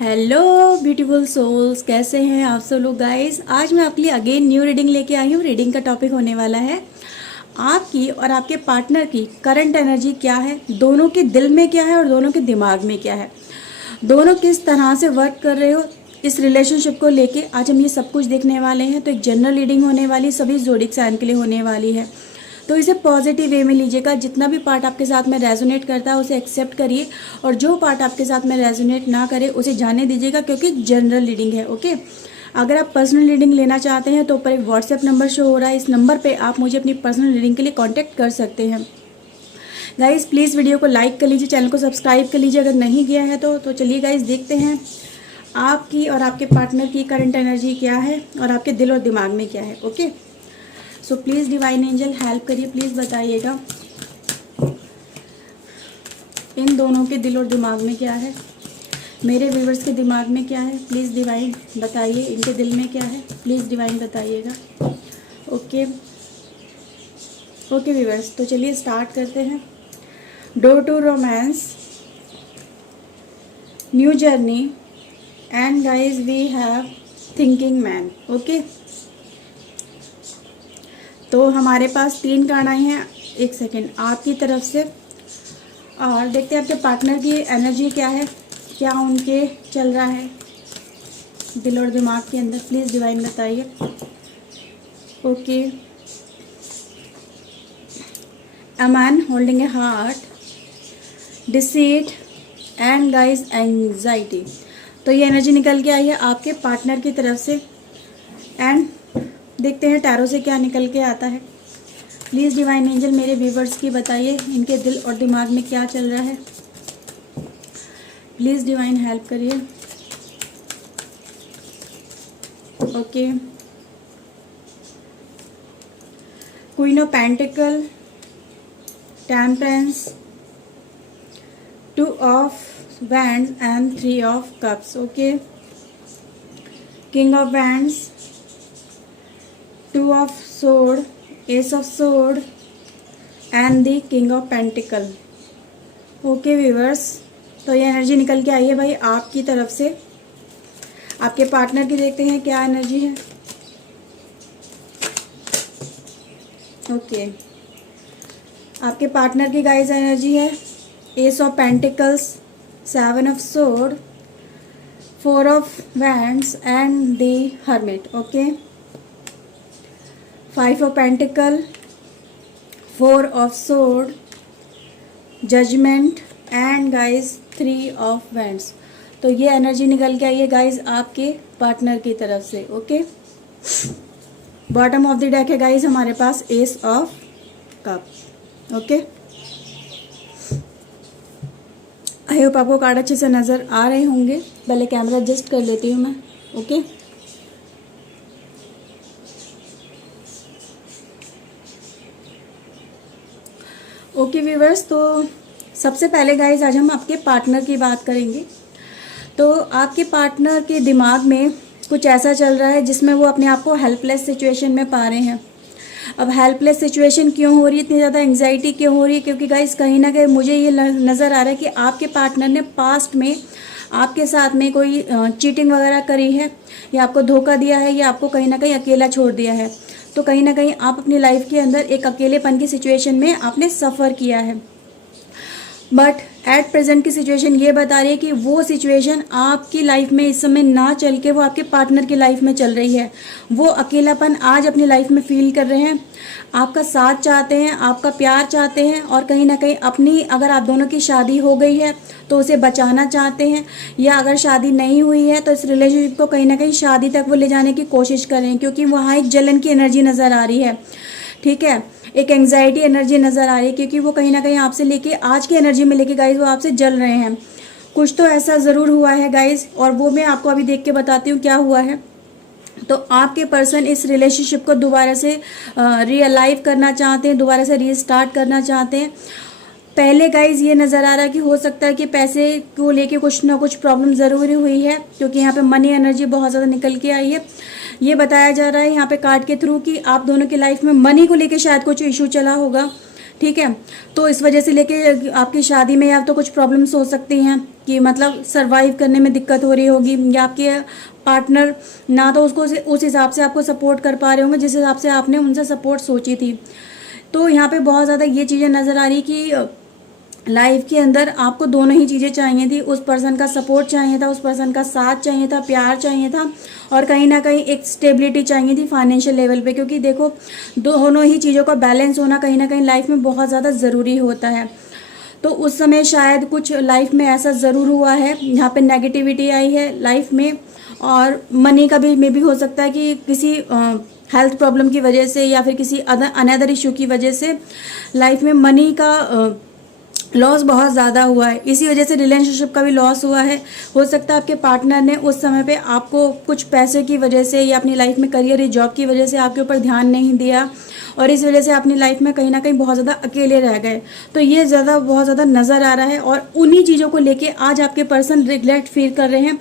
Hello beautiful souls, कैसे हैं आप सब लोग गाइस। आज मैं आपके लिए अगेन न्यू रीडिंग लेके आई हूँ। रीडिंग का टॉपिक होने वाला है आपकी और आपके पार्टनर की करंट एनर्जी क्या है, दोनों के दिल में क्या है और दोनों के दिमाग में क्या है, दोनों किस तरह से वर्क कर रहे हो इस रिलेशनशिप को लेके। आज हम ये सब कुछ देखने वाले हैं। तो एक जनरल रीडिंग होने वाली, सभी ज़ोडिक साइन के लिए होने वाली है। तो इसे पॉजिटिव वे में लीजिएगा। जितना भी पार्ट आपके साथ में रेजोनेट करता है उसे एक्सेप्ट करिए, और जो पार्ट आपके साथ में रेजोनेट ना करे उसे जाने दीजिएगा, क्योंकि जनरल रीडिंग है। ओके, अगर आप पर्सनल रीडिंग लेना चाहते हैं तो ऊपर एक व्हाट्सएप नंबर शो हो रहा है, इस नंबर पे आप मुझे अपनी पर्सनल रीडिंग के लिए कांटेक्ट कर सकते हैं। गाइस प्लीज़ वीडियो को लाइक कर लीजिए, चैनल को सब्सक्राइब कर लीजिए अगर नहीं किया है तो चलिए गाइस देखते हैं आपकी और आपके पार्टनर की करंट एनर्जी क्या है और आपके दिल और दिमाग में क्या है। Okay, so please divine angel help करिए, प्लीज़ बताइएगा इन दोनों के दिल और दिमाग में क्या है, मेरे व्यूवर्स के दिमाग में क्या है। प्लीज़ डिवाइन बताइए इनके दिल में क्या है, प्लीज़ डिवाइन बताइएगा। ओके ओके व्यूवर्स, तो चलिए स्टार्ट करते हैं। Door to romance, new journey and guys we have thinking man. Okay, तो हमारे पास 3 कार्ड आए हैं। एक सेकेंड आपकी तरफ से, और देखते हैं आपके पार्टनर की एनर्जी क्या है, क्या उनके चल रहा है दिल और दिमाग के अंदर। प्लीज़ डिवाइन बताइए। Okay, a man holding A heart, deceit and guys anxiety. तो ये एनर्जी निकल के आई है आपके पार्टनर की तरफ से। एंड देखते हैं टैरो से क्या निकल के आता है। प्लीज़ डिवाइन एंजल मेरे व्यूवर्स की बताइए इनके दिल और दिमाग में क्या चल रहा है। प्लीज़ डिवाइन हेल्प करिए। Okay, queen of pentacle, temperance, 2 of wands and 3 of cups. Okay, king of wands, 2 of sword, ace of sword and the king of pentacle। Okay viewers, तो ये एनर्जी निकल के आई है भाई आपकी तरफ से। आपके पार्टनर की देखते हैं क्या एनर्जी है। ओके, आपके पार्टनर की गाइस एनर्जी है S of pentacles, 7 of sword, 4 of wands and the hermit। Okay, 5 of pentacle, 4 of sword, judgment and guys 3 of wands। तो ये एनर्जी निकल के आई है गाइज आपके पार्टनर की तरफ से। Okay, bottom of the deck है गाइज हमारे पास ace of cups. Okay, I hope आपको कार्ड अच्छे से नज़र आ रहे होंगे। पहले कैमरा एडजस्ट कर लेती हूँ मैं। ओके, ओके व्यूवर्स, तो सबसे पहले गाइज आज हम आपके पार्टनर की बात करेंगे। तो आपके पार्टनर के दिमाग में कुछ ऐसा चल रहा है जिसमें वो अपने आप को हेल्पलेस सिचुएशन में पा रहे हैं। अब हेल्पलेस सिचुएशन क्यों हो रही है, इतनी ज़्यादा एंग्जाइटी क्यों हो रही है, क्योंकि गाइज कहीं ना कहीं मुझे ये नज़र आ रहा है कि आपके पार्टनर ने पास्ट में आपके साथ में कोई चीटिंग वगैरह करी है, या आपको धोखा दिया है, या आपको कहीं ना कहीं अकेला छोड़ दिया है। तो कहीं ना कहीं आप अपनी लाइफ के अंदर एक अकेलेपन की सिचुएशन में आपने सफ़र किया है। बट एट प्रेजेंट की सिचुएशन ये बता रही है कि वो सिचुएशन आपकी लाइफ में इस समय ना चल के वो आपके पार्टनर की लाइफ में चल रही है। वो अकेलापन आज अपनी लाइफ में फील कर रहे हैं, आपका साथ चाहते हैं, आपका प्यार चाहते हैं, और कहीं ना कहीं अपनी, अगर आप दोनों की शादी हो गई है तो उसे बचाना चाहते हैं, या अगर शादी नहीं हुई है तो इस रिलेशनशिप को कहीं ना कहीं शादी तक वो ले जाने की कोशिश कर रहे हैं, क्योंकि वहाँ एक जलन की एनर्जी नज़र आ रही है। ठीक है, एक एंग्जाइटी एनर्जी नज़र आ रही है, क्योंकि वो कहीं ना कहीं आपसे लेके, आज की एनर्जी में लेके गाइज वो आपसे जल रहे हैं। कुछ तो ऐसा ज़रूर हुआ है गाइज, और वो मैं आपको अभी देख के बताती हूँ क्या हुआ है। तो आपके पर्सन इस रिलेशनशिप को दोबारा से रियलाइव करना चाहते हैं, दोबारा से रीस्टार्ट करना चाहते हैं। पहले गाइज ये नज़र आ रहा है कि हो सकता है कि पैसे को लेके कुछ ना कुछ प्रॉब्लम ज़रूरी हुई है, क्योंकि यहाँ पे मनी एनर्जी बहुत ज़्यादा निकल के आई है। ये बताया जा रहा है यहाँ पे कार्ड के थ्रू कि आप दोनों की लाइफ में मनी को लेके शायद कुछ इशू चला होगा, ठीक है। तो इस वजह से लेके आपकी शादी में या तो कुछ प्रॉब्लम्स हो सकती हैं कि मतलब सरवाइव करने में दिक्कत हो रही होगी, या आपके पार्टनर ना तो उसको उस हिसाब से आपको सपोर्ट कर पा रहे होंगे जिस हिसाब से आपने उनसे सपोर्ट सोची थी। तो यहाँ पे बहुत ज़्यादा ये चीज़ें नज़र आ रही कि लाइफ के अंदर आपको दोनों ही चीज़ें चाहिए थी। उस पर्सन का सपोर्ट चाहिए था, उस पर्सन का साथ चाहिए था, प्यार चाहिए था, और कहीं ना कहीं एक स्टेबिलिटी चाहिए थी फाइनेंशियल लेवल पे, क्योंकि देखो दोनों ही चीज़ों का बैलेंस होना कहीं ना कहीं लाइफ में बहुत ज़्यादा ज़रूरी होता है। तो उस समय शायद कुछ लाइफ में ऐसा ज़रूर हुआ है, यहाँ पे नेगेटिविटी आई है लाइफ में, और मनी का भी मे भी हो सकता है कि किसी हेल्थ प्रॉब्लम की वजह से या फिर किसी अनदर इशू की वजह से लाइफ में मनी का लॉस बहुत ज़्यादा हुआ है। इसी वजह से रिलेशनशिप का भी लॉस हुआ है। हो सकता है आपके पार्टनर ने उस समय पे आपको कुछ पैसे की वजह से या अपनी लाइफ में करियर या जॉब की वजह से आपके ऊपर ध्यान नहीं दिया, और इस वजह से अपनी लाइफ में कहीं ना कहीं बहुत ज़्यादा अकेले रह गए। तो ये बहुत ज़्यादा नज़र आ रहा है, और उन्हीं चीज़ों को लेके आज आपके पर्सन रिग्रेट फील कर रहे हैं।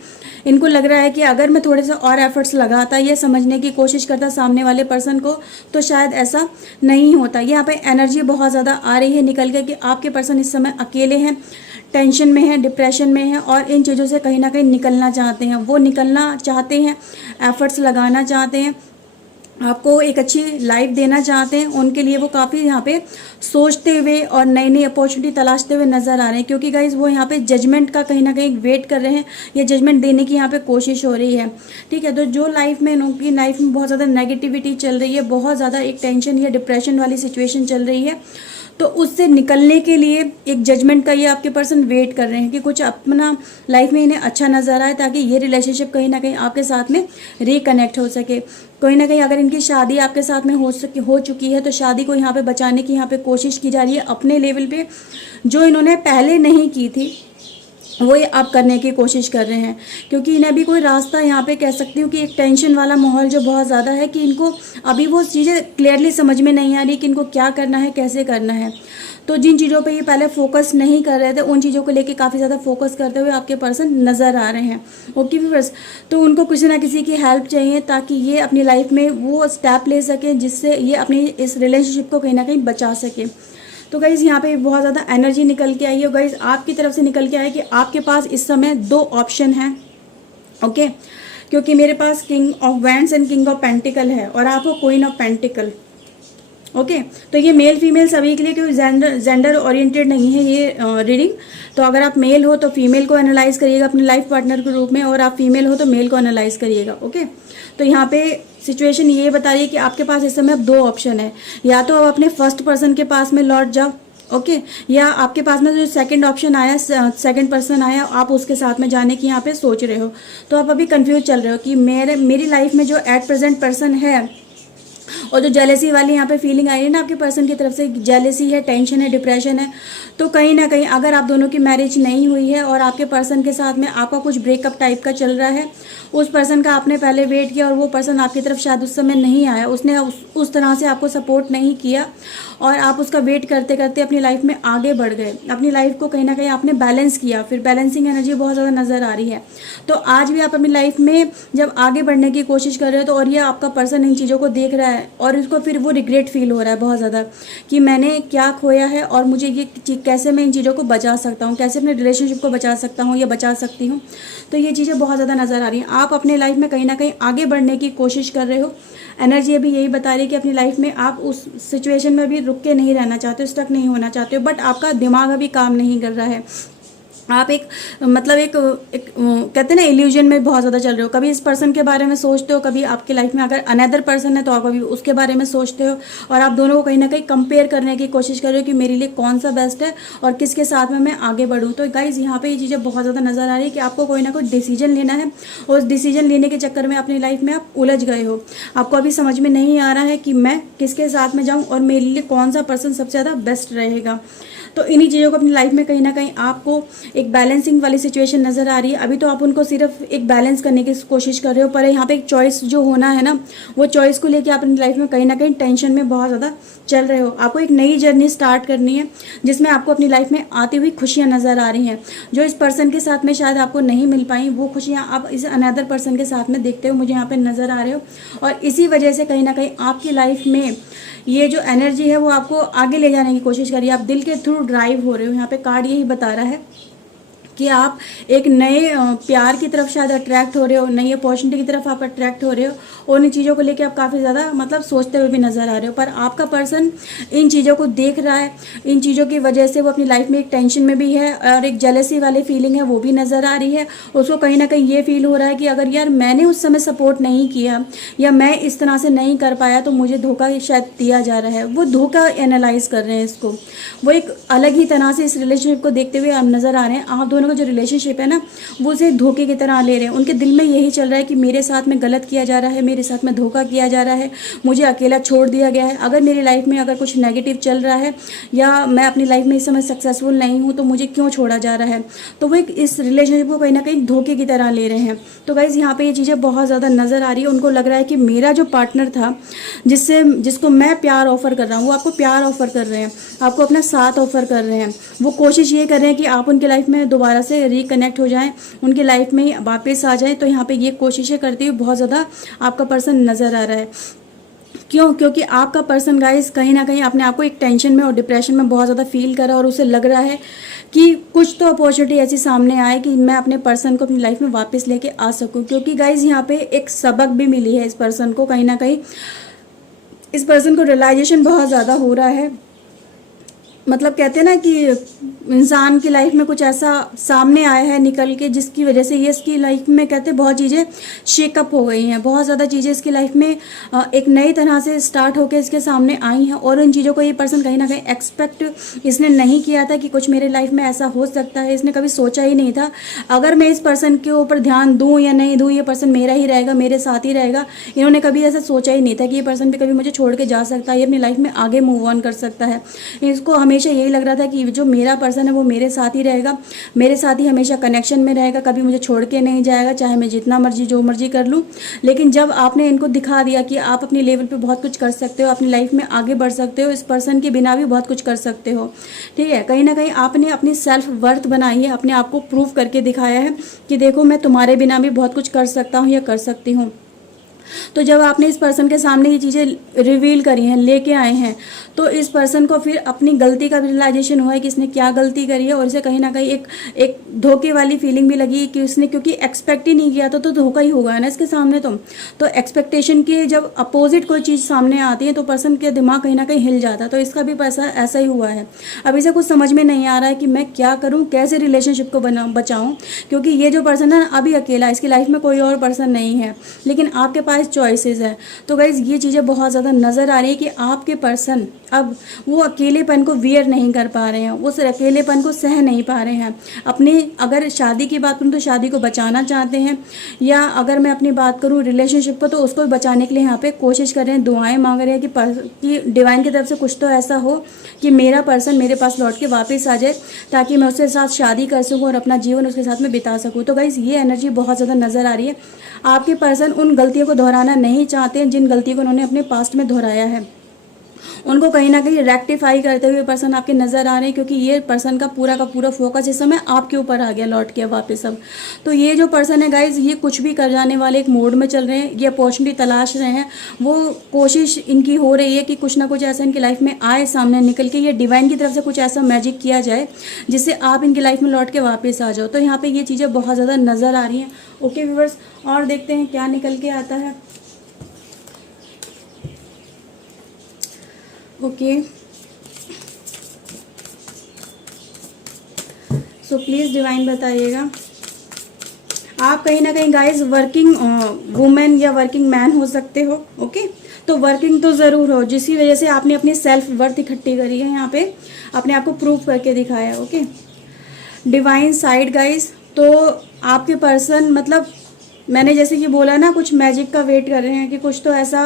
इनको लग रहा है कि अगर मैं थोड़े से और एफर्ट्स लगाता, ये समझने की कोशिश करता सामने वाले पर्सन को, तो शायद ऐसा नहीं होता। यहाँ पे एनर्जी बहुत ज़्यादा आ रही है निकल के कि आपके पर्सन इस समय अकेले हैं, टेंशन में हैं, डिप्रेशन में हैं, और इन चीज़ों से कहीं ना कहीं निकलना चाहते हैं। वो निकलना चाहते हैं, एफर्ट्स लगाना चाहते हैं, आपको एक अच्छी लाइफ देना चाहते हैं। उनके लिए वो काफ़ी यहाँ पे सोचते हुए और नई नई अपॉर्चुनिटी तलाशते हुए नज़र आ रहे हैं, क्योंकि गाइज वो यहाँ पे जजमेंट का कहीं ना कहीं वेट कर रहे हैं, या जजमेंट देने की यहाँ पे कोशिश हो रही है। ठीक है, तो जो लाइफ में उनकी लाइफ में बहुत ज़्यादा नेगेटिविटी चल रही है, बहुत ज़्यादा एक टेंशन या डिप्रेशन वाली सिचुएशन चल रही है, तो उससे निकलने के लिए एक जजमेंट का ये आपके पर्सन वेट कर रहे हैं कि कुछ अपना लाइफ में इन्हें अच्छा नज़र आए, ताकि ये रिलेशनशिप कहीं ना कहीं आपके साथ में रिकनेक्ट हो सके। कहीं ना कहीं अगर इनकी शादी आपके साथ में हो चुकी है, तो शादी को यहाँ पे बचाने की यहाँ पे कोशिश की जा रही है अपने लेवल पे, जो इन्होंने पहले नहीं की थी वो ये अब करने की कोशिश कर रहे हैं। क्योंकि इन्हें अभी कोई रास्ता यहाँ पे कह सकती हूँ कि एक टेंशन वाला माहौल जो बहुत ज़्यादा है, कि इनको अभी वो चीज़ें क्लियरली समझ में नहीं आ रही कि इनको क्या करना है, कैसे करना है। तो जिन चीज़ों पे ये पहले फोकस नहीं कर रहे थे, उन चीज़ों को लेके काफ़ी ज़्यादा फोकस करते हुए आपके पर्सन नज़र आ रहे हैं। ओके व्यूअर्स, तो उनको किसी ना किसी की हेल्प चाहिए, ताकि ये अपनी लाइफ में वो स्टेप ले सकें जिससे ये अपनी इस रिलेशनशिप को कहीं ना कहीं बचा सके। तो गाइज़ यहाँ पे बहुत ज़्यादा एनर्जी निकल के आई है। गाइज़ आपकी तरफ से निकल के आया कि आपके पास इस समय 2 ऑप्शन हैं। ओके, क्योंकि मेरे पास king of wands and king of pentacle है, और आपको क्वीन ऑफ पेंटिकल। ओके, तो ये मेल फीमेल सभी के लिए, क्योंकि जेंडर ओरिएंटेड नहीं है ये रीडिंग। तो अगर आप मेल हो तो फीमेल को एनालाइज करिएगा अपने लाइफ पार्टनर के रूप में, और आप फीमेल हो तो मेल को एनालाइज करिएगा। ओके, तो यहाँ पे सिचुएशन ये बता रही है कि आपके पास इस समय 2 ऑप्शन है। या तो आप अपने फर्स्ट पर्सन के पास में लौट जाओ, ओके, या आपके पास में जो सेकंड ऑप्शन आया, सेकंड पर्सन आया, आप उसके साथ में जाने की यहाँ पे सोच रहे हो। तो आप अभी कंफ्यूज चल रहे हो कि मेरी लाइफ में जो एट प्रेजेंट पर्सन है, और जो जेलेसी वाली यहाँ पे फीलिंग आई है ना आपके पर्सन की तरफ से, जेलेसी है, टेंशन है, डिप्रेशन है, तो कहीं ना कहीं अगर आप दोनों की मैरिज नहीं हुई है और आपके पर्सन के साथ में आपका कुछ ब्रेकअप टाइप का चल रहा है, उस पर्सन का आपने पहले वेट किया और वो पर्सन आपकी तरफ शायद उस समय नहीं आया, उसने उस तरह से आपको सपोर्ट नहीं किया, और आप उसका वेट करते करते अपनी लाइफ में आगे बढ़ गए, अपनी लाइफ को कहीं ना कहीं आपने बैलेंस किया, फिर बैलेंसिंग एनर्जी बहुत ज़्यादा नज़र आ रही है। तो आज भी आप अपनी लाइफ में जब आगे बढ़ने की कोशिश कर रहे हो, तो और ये आपका पर्सन इन चीज़ों को देख रहा है, और उसको फिर वो रिग्रेट फील हो रहा है बहुत ज़्यादा कि मैंने क्या खोया है, और मुझे ये कैसे मैं इन चीज़ों को बचा सकता हूँ, कैसे अपने रिलेशनशिप को बचा सकता हूँ या बचा सकती हूँ। तो ये चीज़ें बहुत ज़्यादा नज़र आ रही हैं। आप अपने लाइफ में कहीं ना कहीं आगे बढ़ने की कोशिश कर रहे हो। एनर्जी अभी यही बता रही है कि अपनी लाइफ में आप उस सिचुएशन में भी रुक के नहीं रहना चाहते हो, स्टक नहीं होना चाहते हो, बट आपका दिमाग अभी काम नहीं कर रहा है। आप एक कहते हैं ना इल्यूजन में बहुत ज़्यादा चल रहे हो। कभी इस पर्सन के बारे में सोचते हो, कभी आपकी लाइफ में अगर अनदर पर्सन है तो आप अभी उसके बारे में सोचते हो, और आप दोनों को कहीं ना कहीं कंपेयर करने की कोशिश कर रहे हो कि मेरे लिए कौन सा बेस्ट है और किसके साथ में मैं आगे बढ़ूँ। तो गाइज़ यहाँ पे ये चीज़ें बहुत ज़्यादा नज़र आ रही है कि आपको कोई ना कोई डिसीजन लेना है, और उस डिसीजन लेने के चक्कर में अपनी लाइफ में आप उलझ गए हो। आपको अभी समझ में नहीं आ रहा है कि मैं किसके साथ में जाऊँ और मेरे लिए कौन सा पर्सन सबसे ज़्यादा बेस्ट रहेगा। तो इन्हीं चीज़ों को अपनी लाइफ में कहीं ना कहीं आपको एक बैलेंसिंग वाली सिचुएशन नज़र आ रही है। अभी तो आप उनको सिर्फ एक बैलेंस करने की कोशिश कर रहे हो, पर यहाँ पे एक चॉइस जो होना है ना, वो चॉइस को लेके आप अपनी लाइफ में कहीं ना कहीं टेंशन में बहुत ज़्यादा चल रहे हो। आपको एक नई जर्नी स्टार्ट करनी है जिसमें आपको अपनी लाइफ में आती हुई खुशियाँ नज़र आ रही हैं, जो इस पर्सन के साथ में शायद आपको नहीं मिल पाई, वो खुशियाँ आप इस अनदर पर्सन के साथ में देखते हो, मुझे यहाँ पे नज़र आ रहे हो। और इसी वजह से कहीं ना कहीं आपकी लाइफ में ये जो एनर्जी है वो आपको आगे ले जाने की कोशिश करिए। आप दिल के थ्रू ड्राइव हो रहे हो। यहाँ पे कार्ड यही बता रहा है कि आप एक नए प्यार की तरफ शायद अट्रैक्ट हो रहे हो, नई अपॉर्चुनिटी की तरफ आप अट्रैक्ट हो रहे हो, और इन चीज़ों को लेके आप काफ़ी ज़्यादा मतलब सोचते हुए भी नज़र आ रहे हो। पर आपका पर्सन इन चीज़ों को देख रहा है, इन चीज़ों की वजह से वो अपनी लाइफ में एक टेंशन में भी है, और एक जेलसी वाली फीलिंग है वो भी नज़र आ रही है। उसको कहीं ना कहीं ये फील हो रहा है कि अगर यार मैंने उस समय सपोर्ट नहीं किया या मैं इस तरह से नहीं कर पाया तो मुझे धोखा शायद दिया जा रहा है। वो धोखा एनालाइज कर रहे हैं इसको, वो एक अलग ही तरह से इस रिलेशनशिप को देखते हुए आप नज़र आ रहे हैं। आप दोनों का जो रिलेशनशिप है ना, वो उसे धोखे की तरह ले रहे हैं। उनके दिल में यही चल रहा है कि मेरे साथ में गलत किया जा रहा है, मेरे साथ में धोखा किया जा रहा है, मुझे अकेला छोड़ दिया गया है। अगर मेरी लाइफ में अगर कुछ नेगेटिव चल रहा है या मैं अपनी लाइफ में इस समय सक्सेसफुल नहीं हूँ तो मुझे क्यों छोड़ा जा रहा है। तो वो एक इस रिलेशनशिप को कहीं ना कहीं धोखे की तरह ले रहे हैं। तो गाइज यहाँ पे ये चीज़ें बहुत ज़्यादा नज़र आ रही है। उनको लग रहा है कि मेरा जो पार्टनर था, जिसको मैं प्यार ऑफर कर रहा हूँ, वो आपको प्यार ऑफर कर रहे हैं, आपको अपना साथ ऑफर कर रहे हैं। वो कोशिश ये कर रहे हैं कि आप उनके लाइफ में दोबारा से रिकनेक्ट हो जाएं, उनकी लाइफ में वापस आ जाएं। तो यहाँ पे ये कोशिशें करते हुए बहुत ज़्यादा आपका पर्सन नज़र आ रहा है। क्यों? क्योंकि आपका पर्सन गाइस कहीं ना कहीं अपने आप को एक टेंशन में और डिप्रेशन में बहुत ज़्यादा फील कर रहा है, और उसे लग रहा है कि कुछ तो अपॉर्चुनिटी ऐसी सामने आए कि मैं अपने पर्सन को अपनी लाइफ में वापस लेके आ सकूं। क्योंकि गाइस यहाँ पे एक सबक भी मिली है इस पर्सन को, कहीं ना कहीं इस पर्सन को रियलाइजेशन बहुत ज़्यादा हो रहा है। मतलब कहते हैं ना कि इंसान की लाइफ में कुछ ऐसा सामने आया है निकल के, जिसकी वजह से ये इसकी लाइफ में कहते हैं बहुत चीज़ें शेकअप हो गई हैं, बहुत ज़्यादा चीज़ें इसकी लाइफ में एक नई तरह से स्टार्ट होकर इसके सामने आई हैं। और उन चीज़ों को ये पर्सन कहीं ना कहीं एक्सपेक्ट इसने नहीं किया था कि कुछ मेरे लाइफ में ऐसा हो सकता है। इसने कभी सोचा ही नहीं था अगर मैं इस पर्सन के ऊपर ध्यान दूँ या नहीं दूँ, ये पर्सन मेरा ही रहेगा, मेरे साथ ही रहेगा। इन्होंने कभी ऐसा सोचा ही नहीं था कि ये पर्सन भी कभी मुझे छोड़ के जा सकता है, ये अपनी लाइफ में आगे मूव ऑन कर सकता है। इसको हमेशा यही लग रहा था कि जो मेरा पर्सन है वो मेरे साथ ही रहेगा, मेरे साथ ही हमेशा कनेक्शन में रहेगा, कभी मुझे छोड़ के नहीं जाएगा, चाहे मैं जितना मर्जी जो मर्जी कर लूँ। लेकिन जब आपने इनको दिखा दिया कि आप अपनी लेवल पे बहुत कुछ कर सकते हो, अपनी लाइफ में आगे बढ़ सकते हो, इस पर्सन के बिना भी बहुत कुछ कर सकते हो, ठीक है, कहीं ना कहीं आपने अपनी सेल्फ वर्थ बनाई है, अपने आप को प्रूव करके दिखाया है कि देखो मैं तुम्हारे बिना भी बहुत कुछ कर सकता हूँ या कर सकती हूँ। तो जब आपने इस पर्सन के सामने ये चीज़ें रिवील करी हैं, लेके आए हैं, तो इस पर्सन को फिर अपनी गलती का भी रियलाइजेशन हुआ है कि इसने क्या गलती करी है, और इसे कहीं ना कहीं एक धोखे वाली फीलिंग भी लगी कि उसने क्योंकि एक्सपेक्ट ही नहीं किया था, तो धोखा ही होगा ना इसके सामने। तो एक्सपेक्टेशन के जब अपोजिट कोई चीज़ सामने आती है तो पर्सन के दिमाग कहीं ना कहीं हिल जाता है। तो इसका भी ऐसा ही हुआ है। अब इसे कुछ समझ में नहीं आ रहा है कि मैं क्या करूँ, कैसे रिलेशनशिप को बचाऊँ, क्योंकि ये जो पर्सन है अभी अकेला, इसकी लाइफ में कोई और पर्सन नहीं है, लेकिन आपके पास चॉइसेस है। तो गाइज ये चीज़ें बहुत ज़्यादा नज़र आ रही है कि आपके पर्सन अब वो अकेलेपन को वियर नहीं कर पा रहे हैं, उस अकेलेपन को सह नहीं पा रहे हैं। अपने अगर शादी की बात करूँ तो शादी को बचाना चाहते हैं, या अगर मैं अपनी बात करूँ रिलेशनशिप को तो उसको बचाने के लिए यहाँ पे कोशिश कर रहे हैं, दुआएं मांग रहे हैं कि डिवाइन की तरफ से कुछ तो ऐसा हो कि मेरा पर्सन मेरे पास लौट के वापस आ जाए, ताकि मैं उसके साथ शादी कर सकूँ और अपना जीवन उसके साथ में बिता सकूँ। तो गाइज ये एनर्जी बहुत ज़्यादा नज़र आ रही है। आपके पर्सन उन गलतियों को दोहराना नहीं चाहते हैं जिन गलतियों को उन्होंने अपने पास्ट में दोहराया है, उनको कहीं ना कहीं रेक्टिफाई करते हुए पर्सन आपके नज़र आ रहे हैं। क्योंकि ये पर्सन का पूरा फोकस इस समय आपके ऊपर आ गया, लौट के वापस अब। तो ये जो पर्सन है गाइज, ये कुछ भी कर जाने वाले एक मोड में चल रहे हैं, ये अपॉर्चुनिटी तलाश रहे हैं, वो कोशिश इनकी हो रही है कि कुछ ना कुछ ऐसा इनकी लाइफ में आए सामने निकल के, ये डिवाइन की तरफ से कुछ ऐसा मैजिक किया जाए जिससे आप इनकी लाइफ में लौट के वापस आ जाओ। तो यहाँ पर ये चीज़ें बहुत ज़्यादा नज़र आ रही हैं। ओके व्यूअर्स, और देखते हैं क्या निकल के आता है। ओके, सो प्लीज़ डिवाइन बताइएगा। आप कहीं ना कहीं गाइज वर्किंग वुमेन या वर्किंग मैन हो सकते हो। ओके, तो वर्किंग तो ज़रूर हो, जिसकी वजह से आपने अपनी सेल्फ वर्थ इकट्ठी करी है, यहाँ पे अपने आप को प्रूव करके दिखाया है। ओके, डिवाइन साइड गाइज, तो आपके पर्सन मतलब मैंने जैसे कि बोला ना, कुछ मैजिक का वेट कर रहे हैं कि कुछ तो ऐसा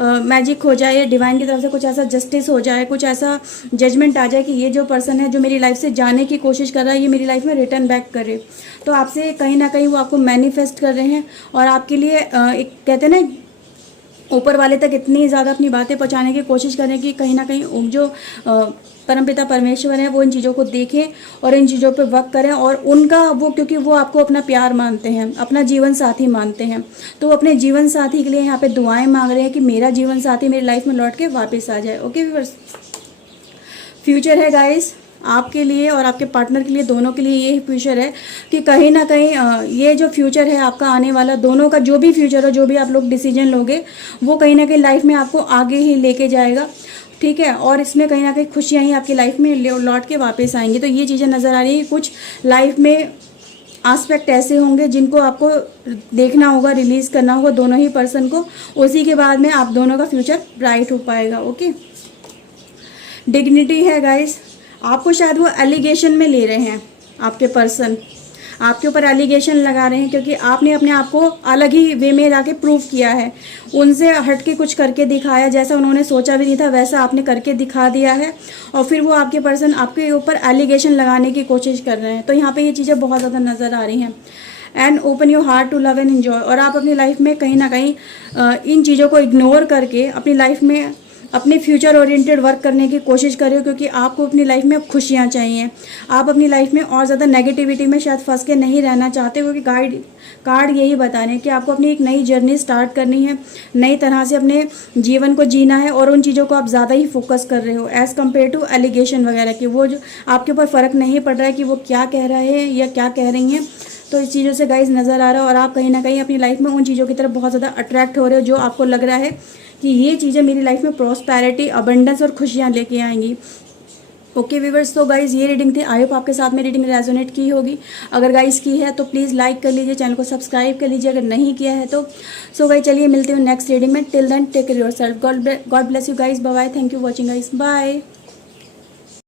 मैजिक हो जाए, डिवाइन की तरफ से कुछ ऐसा जस्टिस हो जाए, कुछ ऐसा जजमेंट आ जाए कि ये जो पर्सन है जो मेरी लाइफ से जाने की कोशिश कर रहा है, ये मेरी लाइफ में रिटर्न बैक करे। तो आपसे कहीं ना कहीं वो आपको मैनिफेस्ट कर रहे हैं और आपके लिए एक कहते हैं ना, ऊपर वाले तक इतनी ज़्यादा अपनी बातें पहुंचाने की कोशिश करें कि कहीं ना कहीं जो परमपिता परमेश्वर है वो इन चीज़ों को देखें और इन चीज़ों पे वर्क करें। और उनका वो, क्योंकि वो आपको अपना प्यार मानते हैं, अपना जीवन साथी मानते हैं, तो वो अपने जीवन साथी के लिए यहाँ पे दुआएं मांग रहे हैं कि मेरा जीवन साथी मेरी लाइफ में लौट के वापस आ जाए। ओके व्यूअर्स, फ्यूचर है गाइस आपके लिए और आपके पार्टनर के लिए, दोनों के लिए ये फ्यूचर है कि कहीं ना कहीं ये जो फ्यूचर है आपका आने वाला, दोनों का जो भी फ्यूचर हो, जो भी आप लोग डिसीजन लोगे, वो कहीं ना कहीं लाइफ में आपको आगे ही लेके जाएगा। ठीक है, और इसमें कहीं ना कहीं खुशियाँ ही आपकी लाइफ में लौट के वापस आएंगी। तो ये चीज़ें नज़र आ रही है। कुछ लाइफ में एस्पेक्ट ऐसे होंगे जिनको आपको देखना होगा, रिलीज़ करना होगा दोनों ही पर्सन को, उसी के बाद में आप दोनों का फ्यूचर ब्राइट हो पाएगा। ओके, डिग्निटी है गाइस, आपको शायद वो एलिगेशन में ले रहे हैं, आपके पर्सन आपके ऊपर एलिगेशन लगा रहे हैं क्योंकि आपने अपने आप को अलग ही वे में लाके प्रूव किया है, उनसे हट के कुछ करके दिखाया, जैसा उन्होंने सोचा भी नहीं था वैसा आपने करके दिखा दिया है। और फिर वो आपके पर्सन आपके ऊपर एलिगेशन लगाने की कोशिश कर रहे हैं। तो यहाँ पे ये चीज़ें बहुत ज़्यादा नज़र आ रही हैं। And open your heart to love and enjoy, और आप अपनी लाइफ में कहीं ना कहीं इन चीज़ों को इग्नोर करके अपनी लाइफ में अपने फ्यूचर ओरिएंटेड वर्क करने की कोशिश करें, क्योंकि आपको अपनी लाइफ में खुशियाँ चाहिए। आप अपनी लाइफ में और ज़्यादा नेगेटिविटी में शायद फंस के नहीं रहना चाहते, क्योंकि कार्ड यही बता रहे हैं कि आपको अपनी एक नई जर्नी स्टार्ट करनी है, नई तरह से अपने जीवन को जीना है, और उन चीज़ों को आप ज़्यादा ही फोकस कर रहे हो एज़ कम्पेयर टू एलिगेशन वगैरह की। वो जो आपके ऊपर फ़र्क नहीं पड़ रहा है कि वो क्या कह रहे हैं या क्या कह रही हैं। तो इस चीज़ों से गाइज नज़र आ रहा है, और आप कहीं ना कहीं अपनी लाइफ में उन चीज़ों की तरफ बहुत ज़्यादा अट्रैक्ट हो रहे हो जो आपको लग रहा है कि ये चीज़ें मेरी लाइफ में प्रॉस्पेरिटी, अबंडेंस और खुशियाँ लेके आएंगी। ओके व्यूअर्स, तो गाइज ये रीडिंग थी। आई होप आपके साथ में रीडिंग रेजोनेट की होगी। अगर गाइज की है तो प्लीज़ लाइक कर लीजिए, चैनल को सब्सक्राइब कर लीजिए अगर नहीं किया है तो। सो गाइज चलिए मिलते हैं नेक्स्ट रीडिंग में। Till then take care yourself. God bless you guys. Bye bye. Thank you watching guys. Bye.